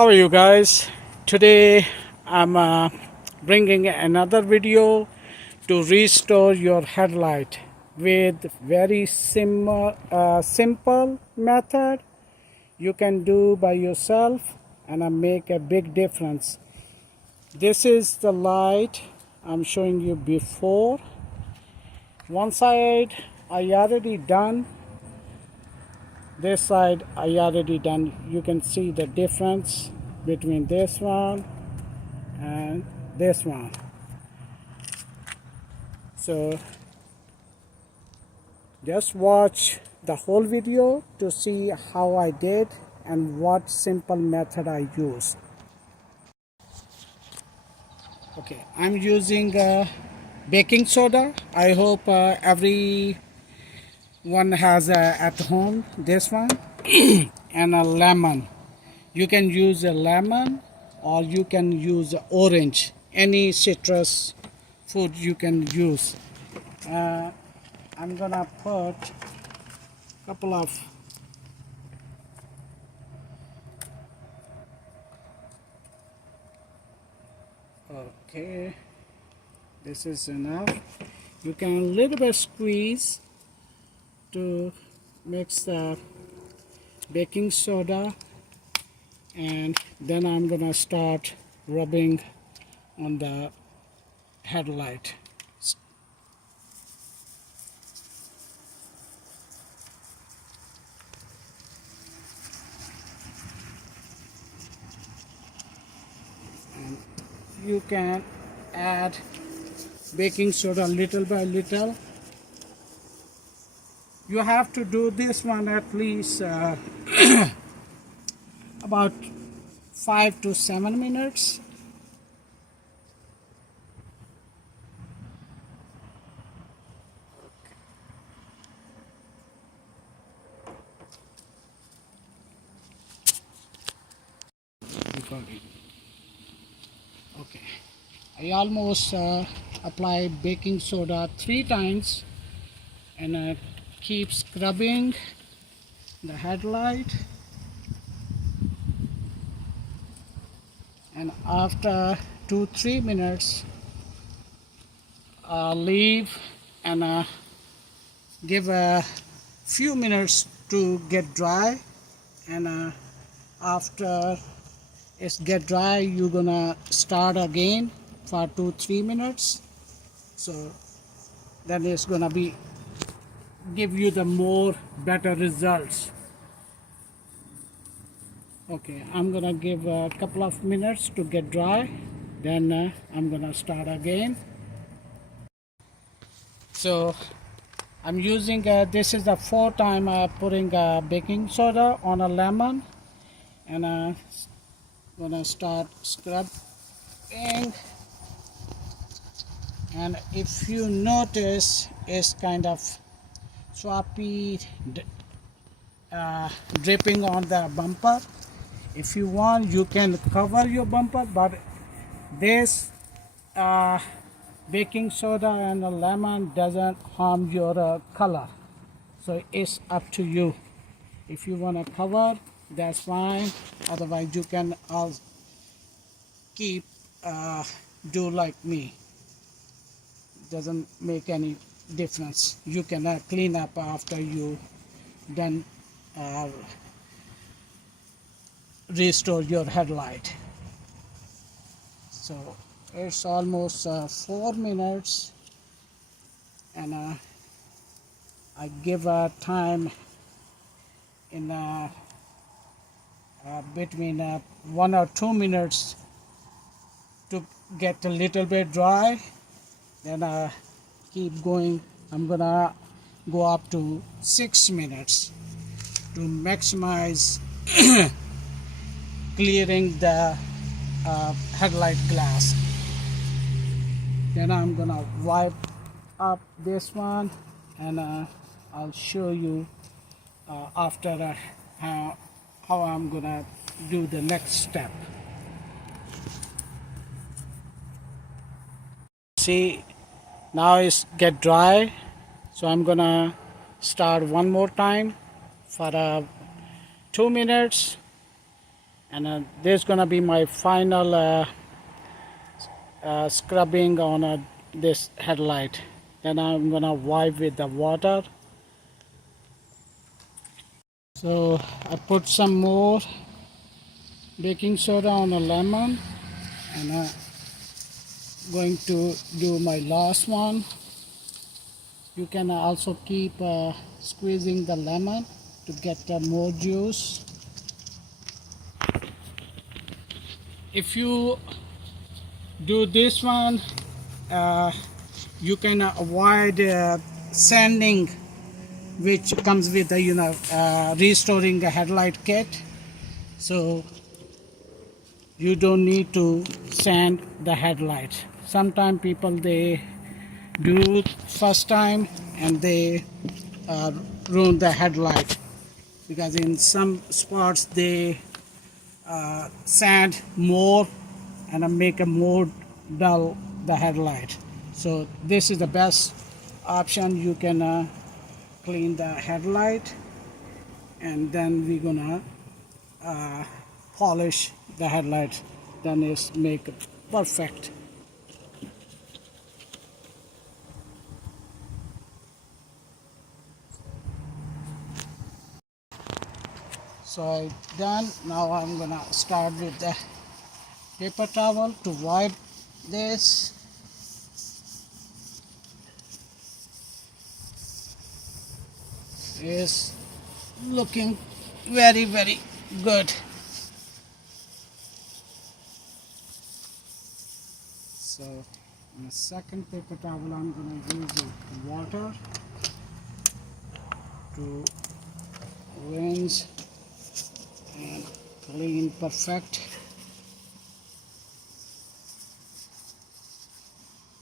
How are you guys? Today I'm bringing another video to restore your headlight with very simple method you can do by yourself and make a big difference. This is the light I'm showing you before. One side I already done. This side I already done. You can see the difference between this one and this one. So just watch the whole video to see how I did and what simple method I used. Okay, I'm using baking soda. I hope everyone has at home this one and a lemon. You can use a lemon or you can use orange, any citrus food you can use. I'm gonna put a couple of okay, this is enough. You can a little bit squeeze to mix the baking soda, and then I'm gonna start rubbing on the headlight. And you can add baking soda little by little. You have to do this one at least about 5 to 7 minutes. Okay, I almost apply baking soda 3 times and keep scrubbing the headlight, and after 2-3 minutes leave and give a few minutes to get dry, and after it's get dry you're gonna start again for 2-3 minutes, so then it's gonna be give you the more better results. Okay, I'm gonna give a couple of minutes to get dry, then I'm gonna start again. So I'm using this is the 4th time putting baking soda on a lemon, and gonna start scrubbing. And if you notice, it's kind of swampy, dripping on the bumper. If you want, you can cover your bumper, but this baking soda and the lemon doesn't harm your color, so it's up to you. If you want to cover, that's fine. Otherwise you can keep do like me. Doesn't make any difference. You can clean up after you done restore your headlight. So it's almost 4 minutes, and I give a time in between 1 or 2 minutes to get a little bit dry. Then keep going. I'm gonna go up to 6 minutes to maximize clearing the headlight glass. Then I'm gonna wipe up this one, and I'll show you after how I'm gonna do the next step. See, now it's get dry, so I'm gonna start one more time for 2 minutes, And this is gonna be my final scrubbing on this headlight. Then I'm gonna wipe with the water. So I put some more baking soda on a lemon, and I'm going to do my last one. You can also keep squeezing the lemon to get more juice. If you do this one, uh, you can avoid sanding, which comes with the restoring a headlight kit. So you don't need to sand the headlight. Sometimes people they do first time and they uh, ruin the headlight, because in some spots they sand more and make a more dull the headlight. So this is the best option. You can clean the headlight, and then we're gonna polish the headlight. Then it's make it perfect. So I done. Now I'm gonna start with the paper towel to wipe this. Is looking very good. So in the second paper towel I'm going to use water to rinse and clean perfect.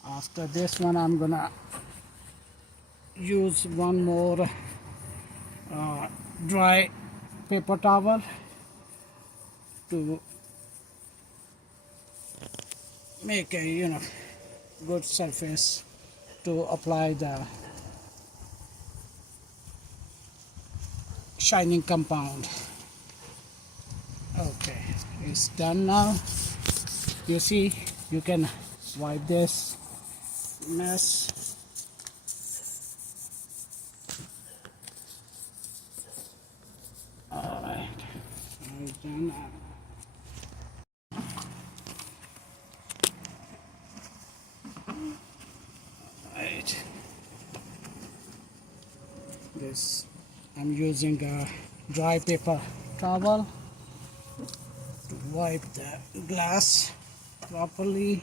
After this one I'm gonna use one more dry paper towel to make a good surface to apply the shining compound. Okay, it's done now. You see, you can wipe this mess. All right, it's done. Right, this I'm using a dry paper towel to wipe the glass properly.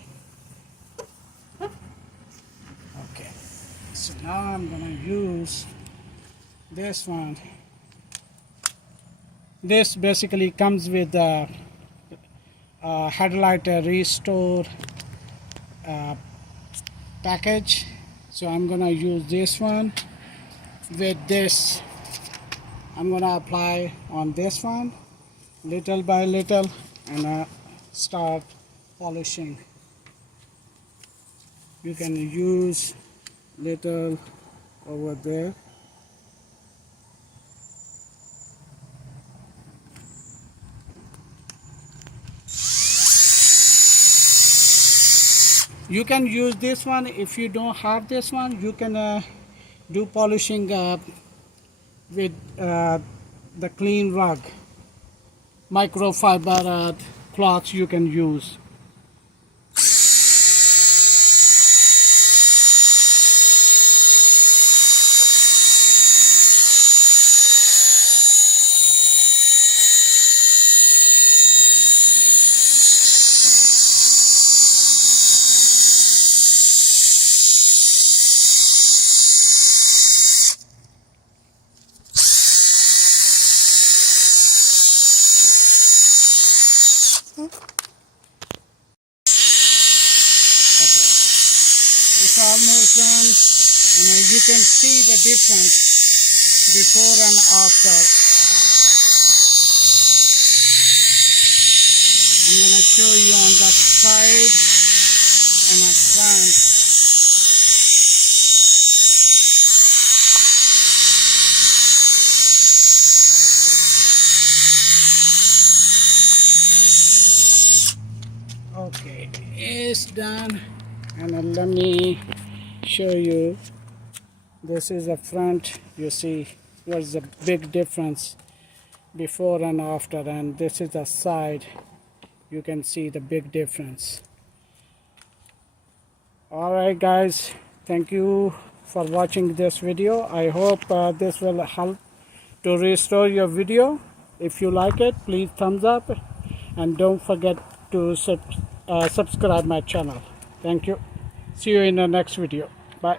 Okay, so now I'm gonna use this one. This basically comes with the headlight restore package. So I'm gonna use this one. With this, I'm gonna apply on this one little by little and start polishing. You can use little over there. You can use this one. If you don't have this one, you can do polishing with the clean rug, microfiber cloths you can use. Okay, it's almost done, and you can see the difference before and after. I'm going to show you on the side and the front. this done, and let me show you. This is the front. You see what's the big difference before and after, and this is the side. You can see the big difference. Alright guys, thank you for watching this video. I hope this will help to restore your video. If you like it, please thumbs up, and don't forget to subscribe my channel. Thank you. See you in the next video. Bye.